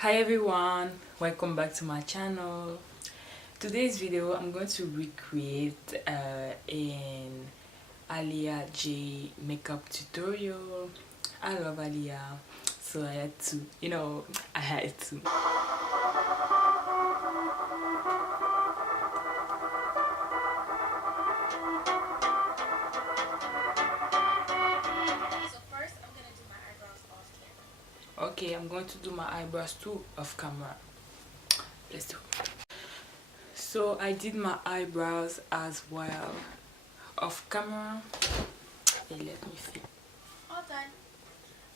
Hi everyone, welcome back to my channel. Today's video I'm going to recreate an Aaliyah J makeup tutorial. I love Aaliyah, so I had to, I had to. Okay, I'm going to do my eyebrows too off camera. Let's do it. So I did my eyebrows as well off camera. Hey, let me see. All done.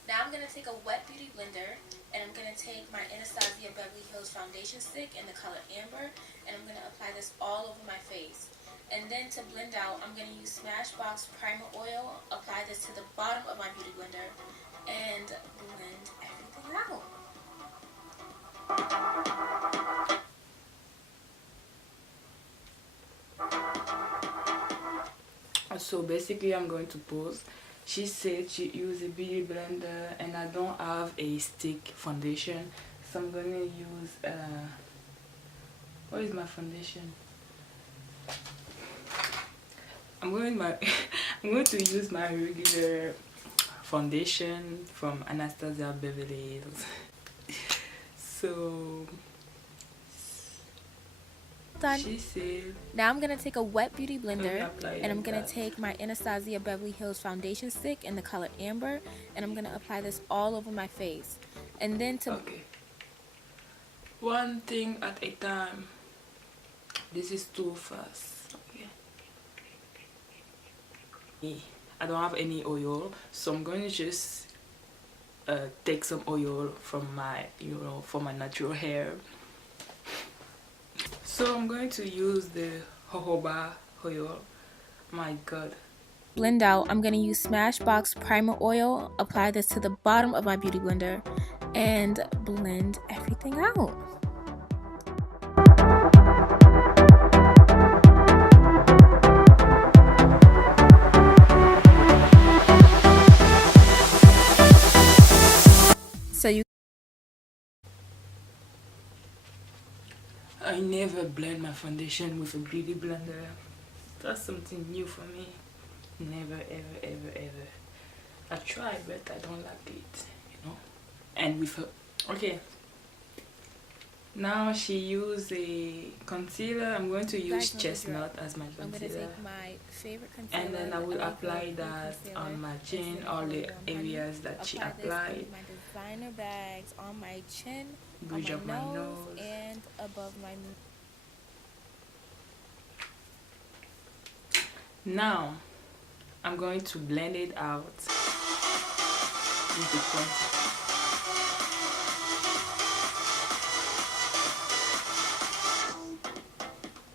Now I'm going to take a wet beauty blender and I'm going to take my Anastasia Beverly Hills foundation stick in the color Amber and I'm going to apply this all over my face. And then to blend out, I'm going to use Smashbox Primer Oil, apply this to the bottom of my beauty blender, and blend everything out. So basically I'm going to pause. She said she used a beauty blender and I don't have a stick foundation, so I'm going to use what is my foundation? I'm going to use my regular foundation from Anastasia Beverly Hills. So Done. she said now I'm going to take a wet beauty blender and I'm going to take my Anastasia Beverly Hills foundation stick in the color Amber and I'm going to apply this all over my face. And then to one thing at a time. This is too fast. Okay. I don't have any oil, so I'm going to just take some oil from my from my natural hair. So I'm going to use the jojoba oil. My god. Blend out, I'm going to use Smashbox Primer Oil, apply this to the bottom of my beauty blender, and blend everything out. So I never blend my foundation with a beauty blender. That's something new for me. Never ever. I try, but I don't like it, and with her. Okay, now she used a concealer. I'm going to use chestnut as my concealer. I'm going to take my favorite concealer and then I will apply that on my chin, all the areas that she applied. My designer bags on my chin, bridge of my nose, and above my. Now I'm going to blend it out with the concealer.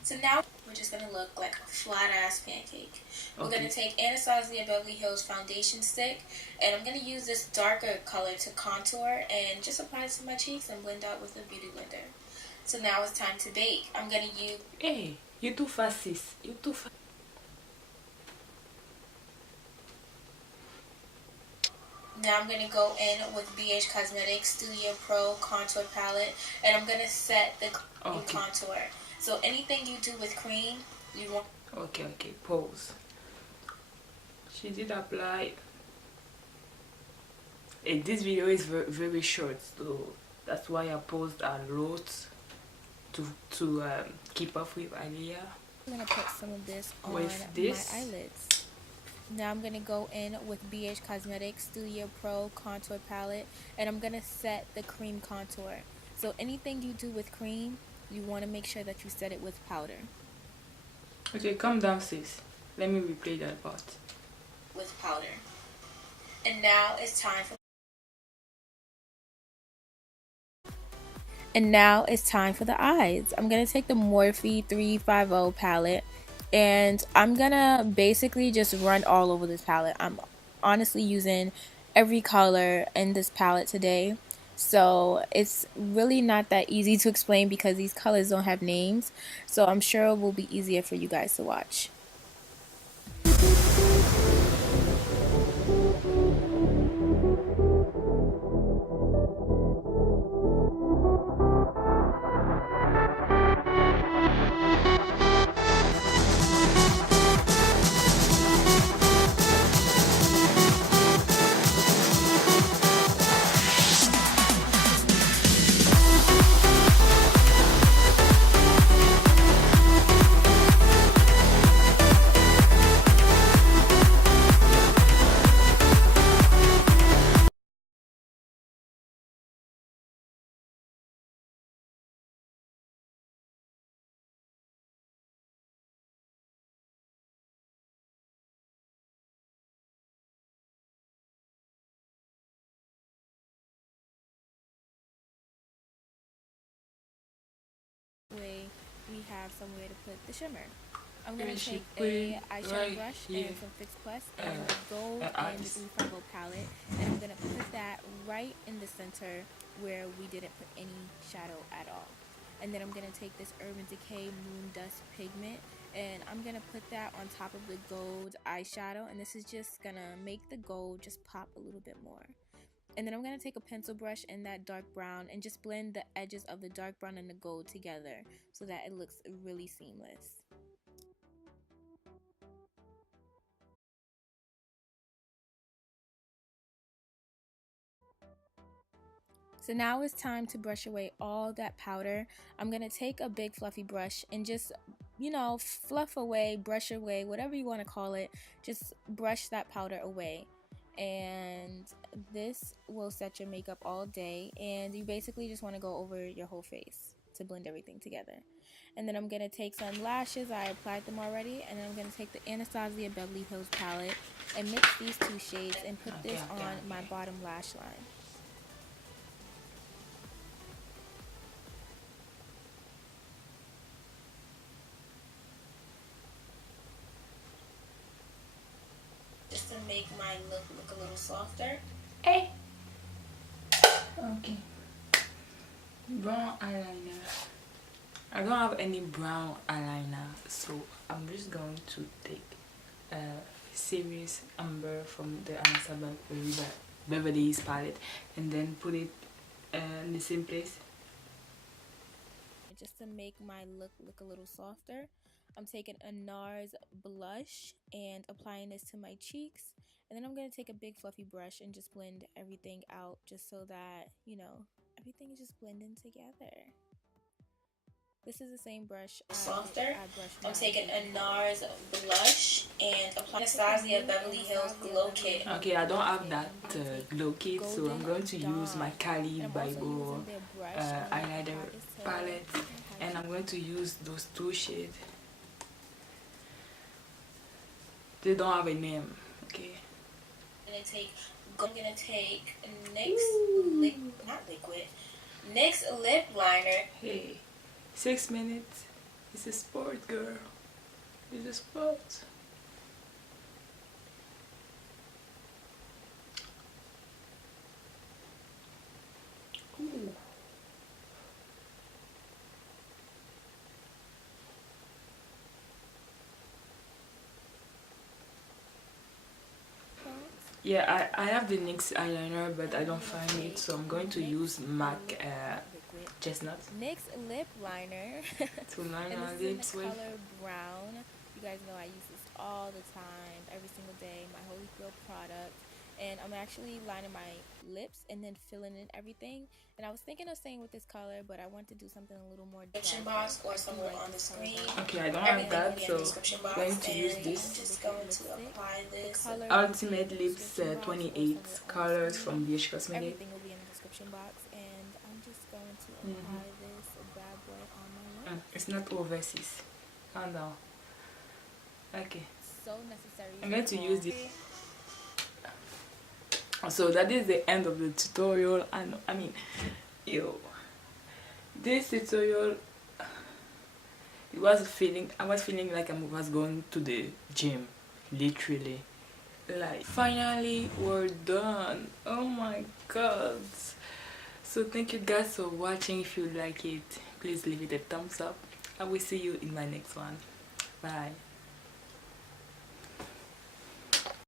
So now we're just going to look like a flat ass pancake. We're going to take Anastasia Beverly Hills foundation stick and I'm going to use this darker color to contour and just apply it to my cheeks and blend out with a beauty blender. So now it's time to bake. I'm going to use... Hey, you too fast, sis. You too fast. Now I'm going to go in with BH Cosmetics Studio Pro Contour Palette and I'm going to set the contour. So anything you do with cream, you want... Okay, pause. She did apply... this video is very short, so that's why I paused a lot to keep up with Aaliyah. I'm going to put some of this on my eyelids. Now I'm going to go in with BH Cosmetics Studio Pro Contour Palette and I'm going to set the cream contour. So anything you do with cream, you want to make sure that you set it with powder. Okay, calm down, sis. Let me replay that part. With powder. And now it's time for the eyes. I'm going to take the Morphe 350 palette and I'm going to basically just run all over this palette. I'm honestly using every color in this palette today. So it's really not that easy to explain because these colors don't have names. So I'm sure it will be easier for you guys to watch. we have somewhere to put the shimmer. I'm going to She take put a it eyeshadow right brush here. and some Fix Plus and the gold and the eyes. 350 palette, and I'm going to put that right in the center where we didn't put any shadow at all. And then I'm going to take this Urban Decay Moon Dust pigment and I'm going to put that on top of the gold eyeshadow, and this is just going to make the gold just pop a little bit more. And then I'm going to take a pencil brush in that dark brown and just blend the edges of the dark brown and the gold together so that it looks really seamless. So now it's time to brush away all that powder. I'm going to take a big fluffy brush and just, you know, fluff away, brush away, whatever you want to call it. Just brush that powder away. And this will set your makeup all day. And you basically just want to go over your whole face to blend everything together. And then I'm going to take some lashes. I applied them already. And then I'm going to take the Anastasia Beverly Hills palette and mix these two shades and put this on my bottom lash line. Just to make my look a little softer. Hey. Okay. Brown eyeliner. I don't have any brown eyeliner, so I'm just going to take a serious amber from the Anastasia Beverly Hills palette and then put it in the same place. Just to make my look a little softer, I'm taking a NARS blush and applying this to my cheeks, and then I'm going to take a big fluffy brush and just blend everything out just so that, you know, everything is just blending together. This is the same brush. Softer. I'm taking a NARS blush and applying Anastasia Beverly Hills Glow Kit. Okay, I don't have that glow kit, so I'm going to use my Cali Bible eyeliner palette, and I'm going to use those two shades. They don't have a name, okay? I'm gonna take NYX lip liner. Hey, 6 minutes. It's a sport, girl. It's a sport. Ooh. Yeah, I have the NYX eyeliner, but I don't find it, so I'm going to use MAC Chestnut. NYX lip liner. To line and my this lips is in the with. color brown. You guys know I use this all the time, every single day. My Holy Grail product. And I'm actually lining my lips and then filling in everything. And I was thinking of staying with this color, but I want to do something a little more Description box or somewhere on the screen. Okay, I don't have that, so I'm going to use I'm this just going to apply this. Ultimate Lips 28 colors from BH Cosmetics. Everything will be in the description box, and I'm just going to apply this bad boy on my lips. It's not overseas. Calm down. Okay. So necessary. I'm going to use this. So that is the end of the tutorial. And I mean, this tutorial, I was feeling like I was going to the gym, literally. Like, finally we're done. Oh my god. So thank you guys for watching. If you like it, please leave it a thumbs up. I will see you in my next one. Bye.